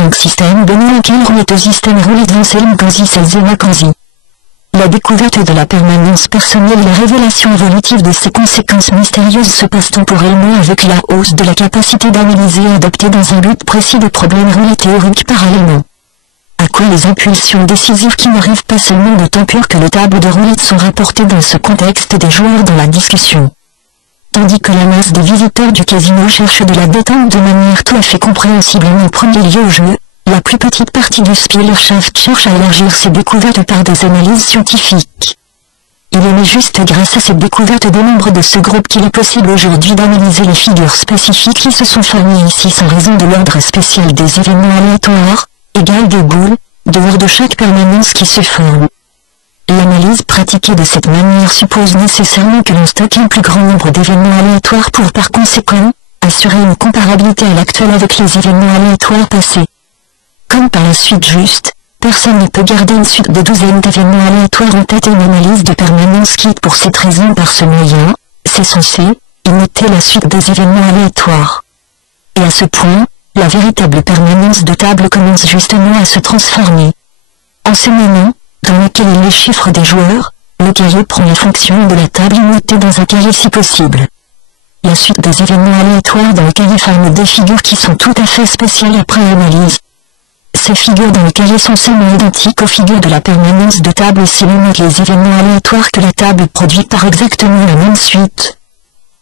un système béni auquel roulette système roulette Vanselm Kanzi Selzema Kanzi. La découverte de la permanence personnelle et la révélation évolutive de ses conséquences mystérieuses se passent temporellement avec la hausse de la capacité d'analyser et adopter dans un but précis des problèmes roulés théoriques parallèlement. À quoi les impulsions décisives qui n'arrivent pas seulement de temps pur que le tableau de roulette sont rapportées dans ce contexte des joueurs dans la discussion. Tandis que la masse des visiteurs du casino cherche de la détente de manière tout à fait compréhensible en premier lieu au jeu, la plus petite partie du Spielerschaft cherche à élargir ses découvertes par des analyses scientifiques. Il est juste grâce à cette découverte des membres de ce groupe qu'il est possible aujourd'hui d'analyser les figures spécifiques qui se sont formées ici sans raison de l'ordre spécial des événements aléatoires, égale des boules, dehors de chaque permanence qui se forme. L'analyse pratiquée de cette manière suppose nécessairement que l'on stocke un plus grand nombre d'événements aléatoires pour par conséquent, assurer une comparabilité à l'actuel avec les événements aléatoires passés. Comme par la suite juste, personne ne peut garder une suite de douzaines d'événements aléatoires en tête et une analyse de permanence quitte pour cette raison par ce moyen, c'est censé, imiter la suite des événements aléatoires. Et à ce point, la véritable permanence de table commence justement à se transformer. En ce moment, dans lequel il les chiffres des joueurs, le cahier prend les fonctions de la table imitée dans un cahier si possible. La suite des événements aléatoires dans le cahier forme des figures qui sont tout à fait spéciales après analyse. Ces figures dans le cahier sont seulement identiques aux figures de la permanence de table et s'éliminent les événements aléatoires que la table produit par exactement la même suite.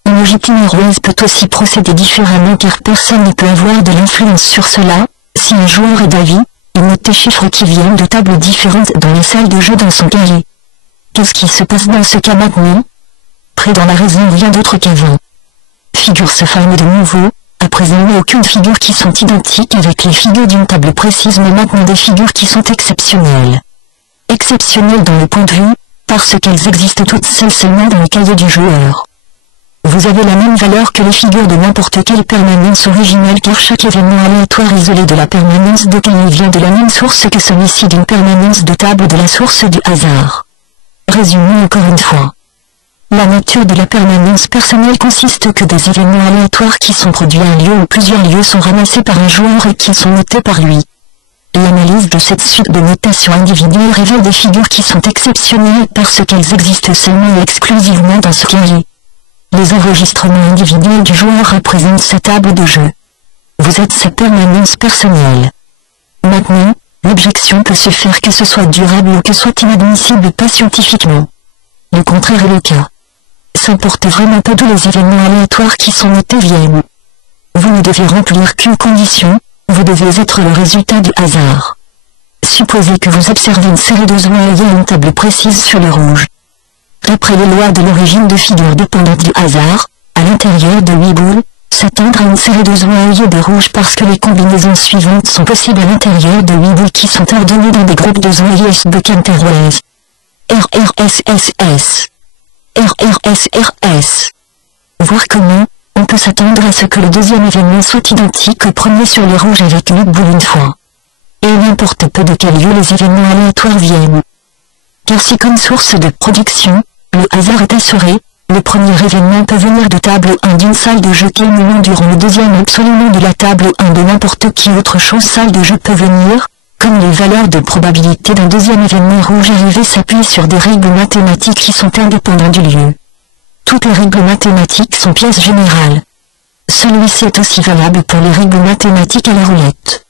Une logique numéroise peut aussi procéder différemment car personne ne peut avoir de l'influence sur cela. Si un joueur est d'avis, il note des chiffres qui viennent de tables différentes dans la salle de jeu dans son cahier. Qu'est-ce qui se passe dans ce cas maintenant? Près dans la raison rien d'autre qu'avant. Figures se forment de nouveau. À présent il n'y a aucune figure qui sont identiques avec les figures d'une table précise mais maintenant des figures qui sont exceptionnelles. Exceptionnelles dans le point de vue, parce qu'elles existent toutes seules seulement dans le cahier du joueur. Vous avez la même valeur que les figures de n'importe quelle permanence originale car chaque événement aléatoire isolé de la permanence de cahier vient de la même source que celui-ci d'une permanence de table de la source du hasard. Résumons encore une fois. La nature de la permanence personnelle consiste que des événements aléatoires qui sont produits à un lieu ou plusieurs lieux sont ramassés par un joueur et qui sont notés par lui. L'analyse de cette suite de notation individuelle révèle des figures qui sont exceptionnelles parce qu'elles existent seulement et exclusivement dans ce cahier. Les enregistrements individuels du joueur représentent sa table de jeu. Vous êtes sa permanence personnelle. Maintenant, l'objection peut se faire que ce soit durable ou que soit inadmissible pas scientifiquement. Le contraire est le cas. S'importe vraiment peu d'où les événements aléatoires qui sont notés viennent. Vous ne devez remplir qu'une condition, vous devez être le résultat du hasard. Supposez que vous observez une série de joyaux à une table précise sur le rouge. D'après les lois de l'origine de figures dépendantes du hasard, à l'intérieur de 8 boules, s'attendre à une série de joyaux de rouge parce que les combinaisons suivantes sont possibles à l'intérieur de 8 boules qui sont ordonnées dans des groupes de joyaux de Canterways. RRSSS. RRSRS. Voir comment, on peut s'attendre à ce que le deuxième événement soit identique au premier sur les rouges avec 8 boules une fois. Et n'importe peu de quel lieu les événements aléatoires viennent. Car si comme source de production, le hasard est assuré, le premier événement peut venir de table 1 d'une salle de jeu culminant durant le deuxième absolument de la table 1 de n'importe qui autre chose salle de jeu peut venir, comme les valeurs de probabilité d'un deuxième événement rouge arrivé s'appuient sur des règles mathématiques qui sont indépendantes du lieu. Toutes les règles mathématiques sont pièces générales. Celui-ci est aussi valable pour les règles mathématiques à la roulette.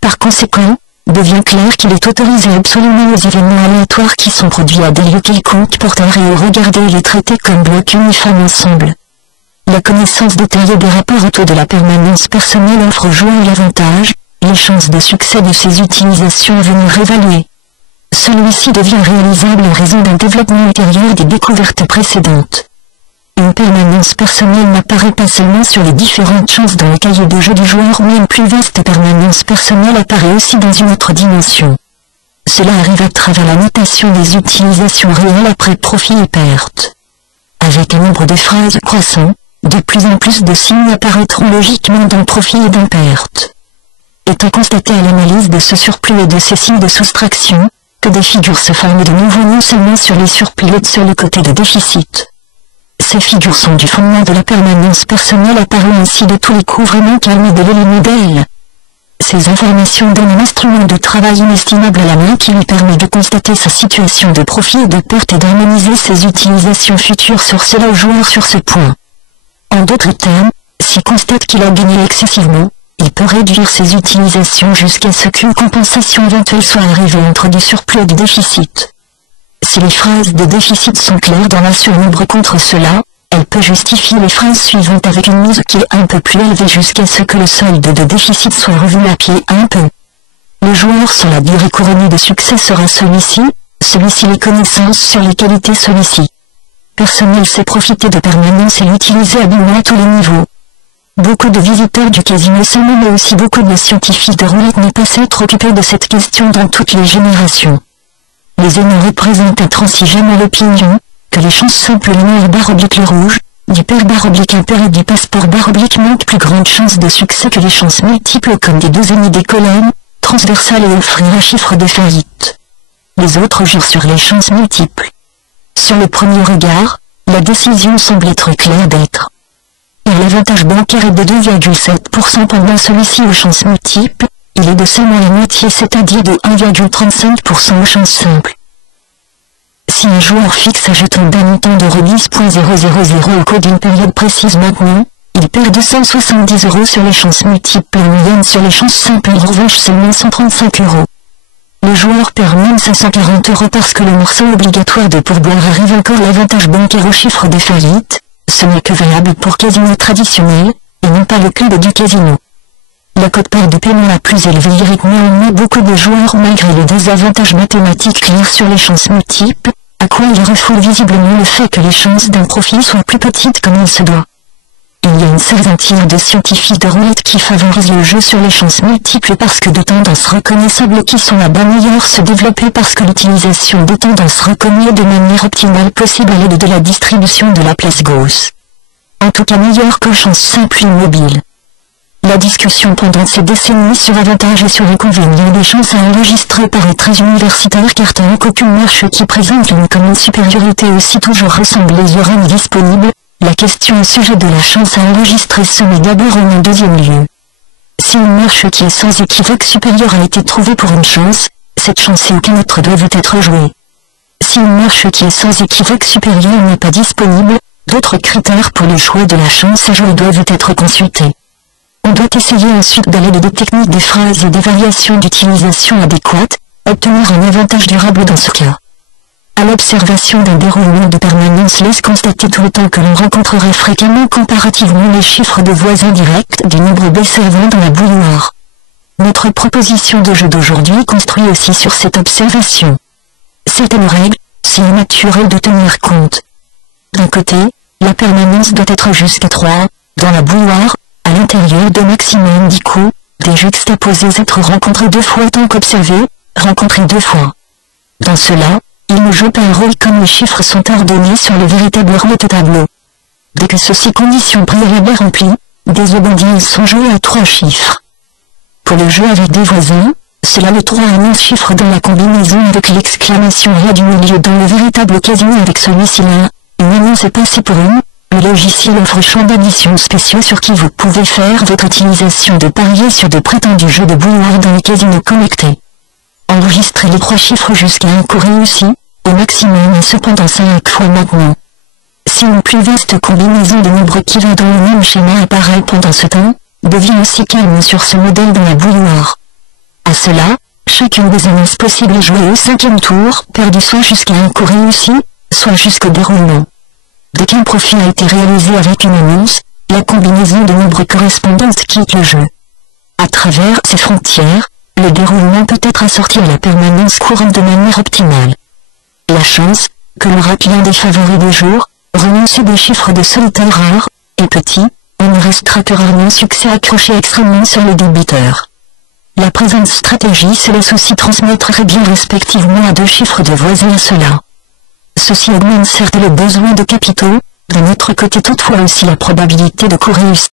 Par conséquent, devient clair qu'il est autorisé absolument aux événements aléatoires qui sont produits à des lieux quelconques pour taire et regarder et les traiter comme blocs uniformes ensemble. La connaissance détaillée des rapports autour de la permanence personnelle offre aux joueurs l'avantage, les chances de succès de ces utilisations à venir évaluer. Celui-ci devient réalisable en raison d'un développement ultérieur des découvertes précédentes. Une permanence personnelle n'apparaît pas seulement sur les différentes chances dans le cahier de jeu du joueur mais une plus vaste permanence personnelle apparaît aussi dans une autre dimension. Cela arrive à travers la notation des utilisations réelles après profit et perte. Avec un nombre de phrases croissant, de plus en plus de signes apparaîtront logiquement dans profit et dans perte. Étant constaté à l'analyse de ce surplus et de ces signes de soustraction, que des figures se forment de nouveau non seulement sur les surplus et sur le côté de déficit. Ces figures sont du fondement de la permanence personnelle apparue ainsi de tous les couvrements calmes de l'éliminé d'elle. Ces informations donnent un instrument de travail inestimable à la main qui lui permet de constater sa situation de profit et de perte et d'harmoniser ses utilisations futures sur cela au joueur sur ce point. En d'autres termes, s'il constate qu'il a gagné excessivement, il peut réduire ses utilisations jusqu'à ce qu'une compensation éventuelle soit arrivée entre du surplus et du déficit. Si les phrases de déficit sont claires dans la surnombre contre cela, elle peut justifier les phrases suivantes avec une mise qui est un peu plus élevée jusqu'à ce que le solde de déficit soit revu à pied un peu. Le joueur sur la durée couronnée de succès sera celui-ci les connaissances sur les qualités celui-ci. Personnel sait profiter de permanence et l'utiliser habilement à tous les niveaux. Beaucoup de visiteurs du casino savent, mais aussi beaucoup de scientifiques de roulette ne pas s'être occupés de cette question dans toutes les générations. Les aînés représentent intransigeamment l'opinion que les chances simples le noir / le rouge, du pair / impair et du passeport / manquent plus grande chance de succès que les chances multiples comme des douzaines des colonnes, transversales et offrir un chiffre de faillite. Les autres jurent sur les chances multiples. Sur le premier regard, la décision semble être claire d'être. Et l'avantage bancaire est de 2,7% pendant celui-ci aux chances multiples, il est de seulement la moitié, c'est-à-dire de 1,35% aux chances simples. Si un joueur fixe un jeton d'un montant d'euros 10.000 au cours d'une période précise maintenant, il perd 270 € sur les chances multiples en moyenne sur les chances simples en revanche seulement 135 €. Le joueur perd même 540 € parce que le morceau obligatoire de pourboire arrive encore l'avantage bancaire au chiffre de faillite, ce n'est que valable pour casino traditionnel, et non pas le club du casino. La quote-part de paiement la plus élevée irrite néanmoins beaucoup de joueurs malgré les désavantages mathématiques clairs sur les chances multiples, à quoi il refoule visiblement le fait que les chances d'un profit soient plus petites comme il se doit. Il y a une certaine tiers de scientifiques de roulette qui favorisent le jeu sur les chances multiples parce que de tendances reconnaissables qui sont là-bas meilleures se développer parce que l'utilisation des tendances reconnues de manière optimale possible à l'aide de la distribution de la place Gauss. En tout cas meilleure qu'aux chances simples immobiles. La discussion pendant ces décennies sur avantages et sur inconvénients des chances à enregistrer paraît très universitaire car tant qu'aucune marche qui présente une commune supériorité aussi toujours ressemble les oreilles disponibles, la question au sujet de la chance à enregistrer se met d'abord en deuxième lieu. Si une marche qui est sans équivoque supérieure a été trouvée pour une chance, cette chance et aucun autre doivent être joués. Si une marche qui est sans équivoque supérieure n'est pas disponible, d'autres critères pour le choix de la chance à jouer doivent être consultés. On doit essayer ensuite d'aller des techniques des phrases et des variations d'utilisation adéquates, obtenir un avantage durable dans ce cas. À l'observation d'un déroulement de permanence laisse constater tout le temps que l'on rencontrera fréquemment comparativement les chiffres de voisins directs du nombre B servant dans la bouilloire. Notre proposition de jeu d'aujourd'hui construit aussi sur cette observation. C'est une règle, si naturel de tenir compte. D'un côté, la permanence doit être jusqu'à 3, dans la bouilloire, à l'intérieur de maximum 10 coups, des juxtaposés être rencontrés 2 fois tant qu'observés, rencontrés 2 fois. Dans cela, il ne joue pas un rôle comme les chiffres sont ordonnés sur le véritable roulette tableau. Dès que ceci condition préalable est remplie, des obondiers sont joués à 3 chiffres. Pour le jeu avec des voisins, cela le 3 à 11 chiffres dans la combinaison avec l'exclamation là du milieu dans le véritable casino avec celui-ci là, une annonce est passée pour une. Le logiciel offre champ d'addition spéciaux sur qui vous pouvez faire votre utilisation de parier sur de prétendus jeux de bouilloire dans les casinos connectés. Enregistrez les 3 chiffres jusqu'à un coup réussi, au maximum et cependant 5 fois maintenant. Si une plus vaste combinaison de nombres qui va dans le même schéma apparaît pendant ce temps, devient aussi calme sur ce modèle dans la bouilloire. À cela, chacune des annonces possibles est jouée au 5e tour, perdu soit jusqu'à un coup réussi, soit jusqu'au déroulement. Dès qu'un profit a été réalisé avec une annonce, la combinaison de nombres correspondantes quitte le jeu. À travers ces frontières, le déroulement peut être assorti à la permanence courante de manière optimale. La chance, que l'on rappelle un des favoris du jour, renoncer des chiffres de solitaire rares, est petit, on ne restera que rarement succès accroché extrêmement sur le débiteur. La présente stratégie se laisse aussi transmettre très bien respectivement à 2 chiffres de voisins à cela. Ceci augmente certes le besoin de capitaux, d'un autre côté toutefois aussi la probabilité de coup réussi.